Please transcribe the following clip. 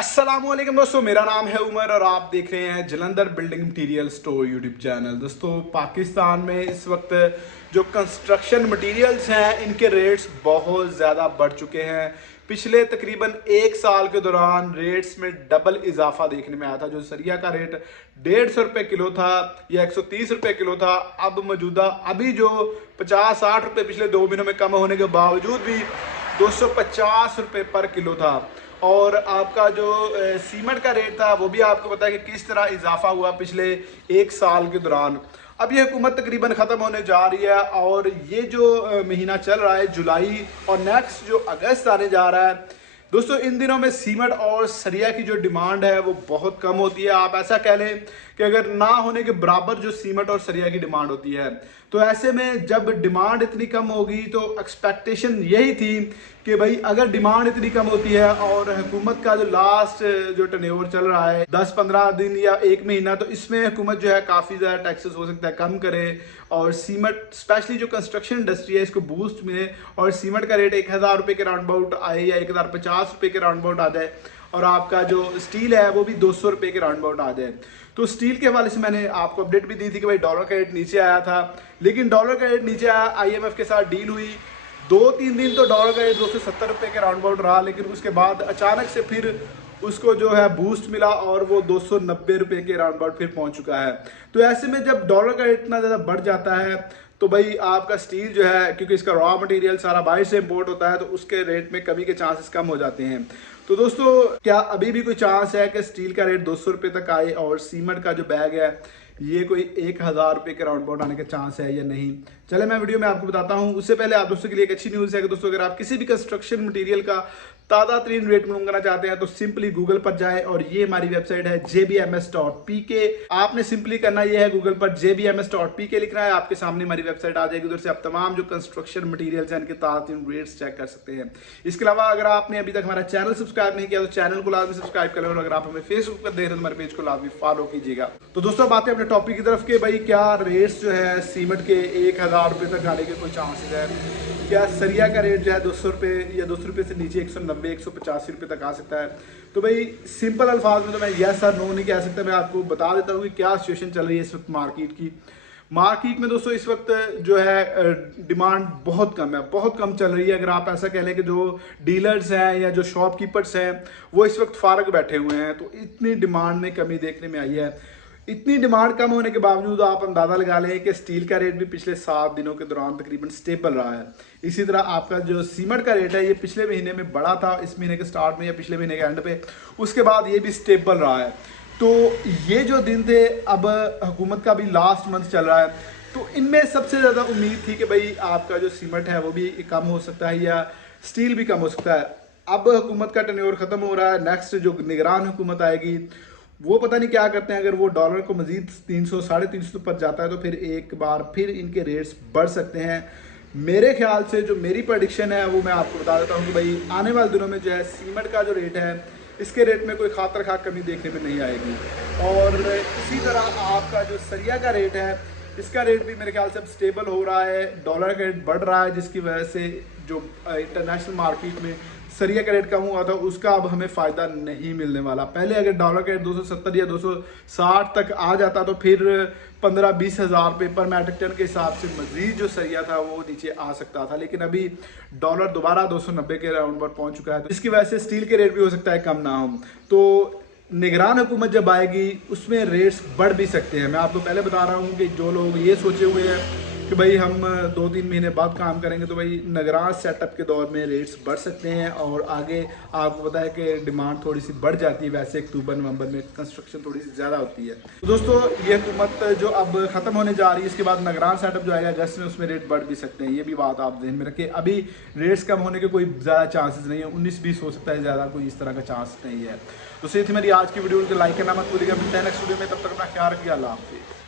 अस्सलामुअलैकुम दोस्तों, मेरा नाम है उमर और आप देख रहे हैं Jalandhar building material store YouTube channel. दोस्तों, पाकिस्तान में इस वक्त जो कंस्ट्रक्शन मटेरियल्स हैं इनके रेट्स बहुत ज़्यादा बढ़ चुके हैं। पिछले तकरीबन एक साल के दौरान रेट्स में डबल इजाफा देखने में आया था। जो सरिया का रेट 150 रुपये किलो था या 130 रुपये किलो था, अब मौजूदा अभी जो 50-60 रुपये पिछले 2 महीनों में कम होने के बावजूद भी 250 रुपये पर किलो था। और आपका जो सीमेंट का रेट था वो भी आपको पता है कि किस तरह इजाफा हुआ पिछले एक साल के दौरान। अब ये हुकूमत तकरीबन ख़त्म होने जा रही है और ये जो महीना चल रहा है जुलाई और नेक्स्ट जो अगस्त आने जा रहा है, दोस्तों इन दिनों में सीमेंट और सरिया की जो डिमांड है वो बहुत कम होती है। आप ऐसा कह लें कि अगर ना होने के बराबर जो सीमेंट और सरिया की डिमांड होती है। तो ऐसे में जब डिमांड इतनी कम होगी तो एक्सपेक्टेशन यही थी कि भाई अगर डिमांड इतनी कम होती है और हुकूमत का जो लास्ट जो टर्नओवर चल रहा है 10-15 दिन या एक महीना, तो इसमें हुकूमत जो है काफ़ी ज़्यादा टैक्सेस हो सकता है कम करे और सीमेंट स्पेशली जो कंस्ट्रक्शन इंडस्ट्री है इसको बूस्ट मिले और सीमेंट का रेट 1000 रुपये के राउंड अबाउट आए या 1050 रुपये के राउंड अबाउट आ जाए और आपका जो स्टील है वो भी 200 रुपये के राउंड अबाउट आ जाए। तो स्टील के हवाले से मैंने आपको अपडेट भी दी थी कि भाई डॉलर का रेट नीचे आया था, लेकिन डॉलर का रेट नीचे आया, IMF के साथ डील हुई, 2-3 दिन तो डॉलर का रेट 270 रुपये के राउंड अबाउट रहा, लेकिन उसके बाद अचानक से फिर उसको जो है बूस्ट मिला और वो 290 रुपये के राउंड अबाउट फिर पहुंच चुका है। तो ऐसे में जब डॉलर का रेट इतना ज़्यादा बढ़ जाता है तो भाई आपका स्टील जो है, क्योंकि इसका रॉ मटेरियल सारा बाहर से इंपोर्ट होता है, तो उसके रेट में कमी के चांसेस कम हो जाते हैं। तो दोस्तों, क्या अभी भी कोई चांस है कि स्टील का रेट 200 रुपये तक आए और सीमेंट का जो बैग है ये कोई 1000 रुपये के राउंड अबाउट आने का चांस है या नहीं? चले मैं वीडियो में आपको बताता हूँ। उससे पहले आप दोस्तों के लिए एक अच्छी न्यूज़ है कि दोस्तों अगर आप किसी भी कंस्ट्रक्शन मटेरियल का ताज़ा तरीन रेट मंगाना चाहते हैं तो सिंपली गूगल पर जाएं और ये हमारी वेबसाइट है jbms.pk। आपने सिंपली करना ये है, गूगल पर jbms.pk लिखना है, आपके सामने हमारी वेबसाइट आ जाएगी। उधर से आप तमाम जो कंस्ट्रक्शन मटेरियल्स हैं इनके ताज़ा तरीन रेट्स चेक कर सकते हैं। इसके अलावा अगर आपने अभी तक हमारा चैनल सब्सक्राइब नहीं किया तो चैनल को लाजमी सब्सक्राइब कर लें और अगर आप हमें फेसबुक पर देख रहे हैं तो हमारे पेज को लाजमी फॉलो कीजिएगा। तो दोस्तों, बात है अपने टॉपिक की तरफ के भाई क्या रेट्स जो है सीमेंट के 1000 रुपये तक आने के कोई चांसेस है? क्या सरिया का रेट जो है 200 रुपये या 200 रुपये से नीचे 190-185 रुपये तक आ सकता है? तो भाई सिंपल अल्फाज में तो मैं यस और नो नहीं कह सकता। मैं आपको बता देता हूँ कि क्या सिचुएशन चल रही है इस वक्त मार्केट की। मार्केट में दोस्तों इस वक्त जो है डिमांड बहुत कम है, बहुत कम चल रही है। अगर आप ऐसा कह लें कि जो डीलर्स हैं या जो शॉपकीपर्स हैं वो इस वक्त फारग बैठे हुए हैं, तो इतनी डिमांड में कमी देखने में आई है। इतनी डिमांड कम होने के बावजूद आप अंदाज़ा लगा लें कि स्टील का रेट भी पिछले 7 दिनों के दौरान तकरीबन स्टेबल रहा है। इसी तरह आपका जो सीमेंट का रेट है ये पिछले महीने में बढ़ा था, इस महीने के स्टार्ट में या पिछले महीने के एंड पे, उसके बाद ये भी स्टेबल रहा है। तो ये जो दिन थे, अब हुकूमत का भी लास्ट मंथ चल रहा है, तो इनमें सबसे ज़्यादा उम्मीद थी कि भाई आपका जो सीमेंट है वो भी कम हो सकता है या स्टील भी कम हो सकता है। अब हुकूमत का टर्नओवर ख़त्म हो रहा है, नेक्स्ट जो निगरान हुकूमत आएगी वो पता नहीं क्या करते हैं। अगर वो डॉलर को मजीद 300-350 पर जाता है तो फिर एक बार फिर इनके रेट्स बढ़ सकते हैं। मेरे ख्याल से जो मेरी प्रेडिक्शन है वो मैं आपको बता देता हूँ कि भाई आने वाले दिनों में जो है सीमेंट का जो रेट है इसके रेट में कोई खातर खा कमी देखने में नहीं आएगी। और इसी तरह आपका जो सरिया का रेट है इसका रेट भी मेरे ख्याल से अब स्टेबल हो रहा है। डॉलर का रेट बढ़ रहा है जिसकी वजह से जो इंटरनेशनल मार्केट में सरिया का रेट कम हुआ था उसका अब हमें फ़ायदा नहीं मिलने वाला। पहले अगर डॉलर का रेट 270 या 260 तक आ जाता तो फिर 15-20 हज़ार रुपये पर मैट्रिक टन के हिसाब से मजीद जो सरिया था वो नीचे आ सकता था, लेकिन अभी डॉलर दोबारा 290 के राउंड पर पहुंच चुका है, तो इसकी वजह से स्टील के रेट भी हो सकता है कम ना हो। तो निगरान हुकूमत जब आएगी उसमें रेट्स बढ़ भी सकते हैं। मैं आपको पहले बता रहा हूँ कि जो लोग ये सोचे हुए हैं कि भाई हम 2-3 महीने बाद काम करेंगे तो भाई निगरान सेटअप के दौर में रेट्स बढ़ सकते हैं और आगे आपको पता है कि डिमांड थोड़ी सी बढ़ जाती है। वैसे अक्टूबर-नवंबर में कंस्ट्रक्शन थोड़ी सी ज़्यादा होती है। तो दोस्तों, ये हुकूमत जो अब ख़त्म होने जा रही है, इसके बाद निगरान सेटअप जो आएगा अगस्त में, उसमें रेट बढ़ भी सकते हैं। ये भी बात आप ध्यान में रखें। अभी रेट्स कम होने के कोई ज़्यादा चांसेस नहीं है, 19-20 हो सकता है, ज़्यादा कोई इस तरह का चांस नहीं है। तो ये थी मेरी आज की वीडियो, लाइक करना मत भूलिएगा। मिलते हैं नेक्स्ट वीडियो में, तब तक अपना ख्याल रखिए। अल्लाह हाफिज़।